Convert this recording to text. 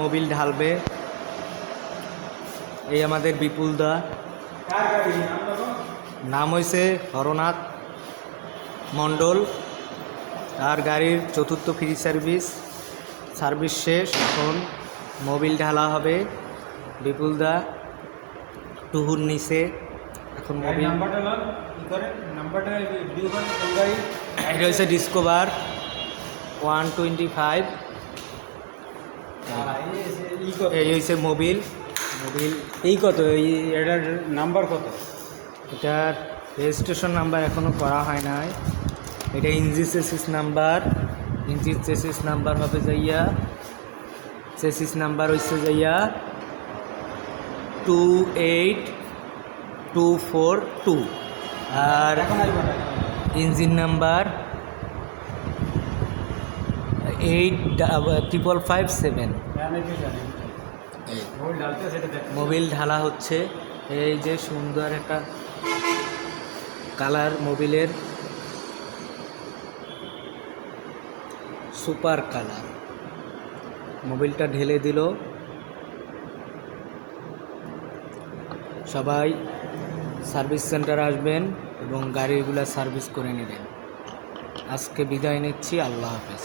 Mobil ঢালবে এই আমাদের বিপুল দা। নাম হয়েছে হরনাথ মণ্ডল। তার গাড়ির চতুর্থ ফ্রি সার্ভিস শেষ। এখন মোবিল ঢালা হবে। বিপুল দা টুহুর নিচে এখন মোবিল। এটা হচ্ছে ডিসকভার 125। এই হচ্ছে মোবিল। এই কত এটার নাম্বার কত? এটার রেজিস্ট্রেশন নাম্বার এখনও করা হয় নাই। এটা ইঞ্জিন চেসিস নাম্বার হবে যাইয়া, চেসিস নাম্বার হচ্ছে যাইয়া 28242 আর ইঞ্জিন নাম্বার 8557। মোবিল ঢালা হচ্ছে। এই যে সুন্দর একটা কালার মোবিলের, সুপার কালার। মোবিলটা ঢেলে দিল। সবাই সার্ভিস সেন্টার আসবেন এবং গাড়িগুলো সার্ভিস করে নেবেন। আজকে বিদায় নিচ্ছি। আল্লাহ হাফেজ।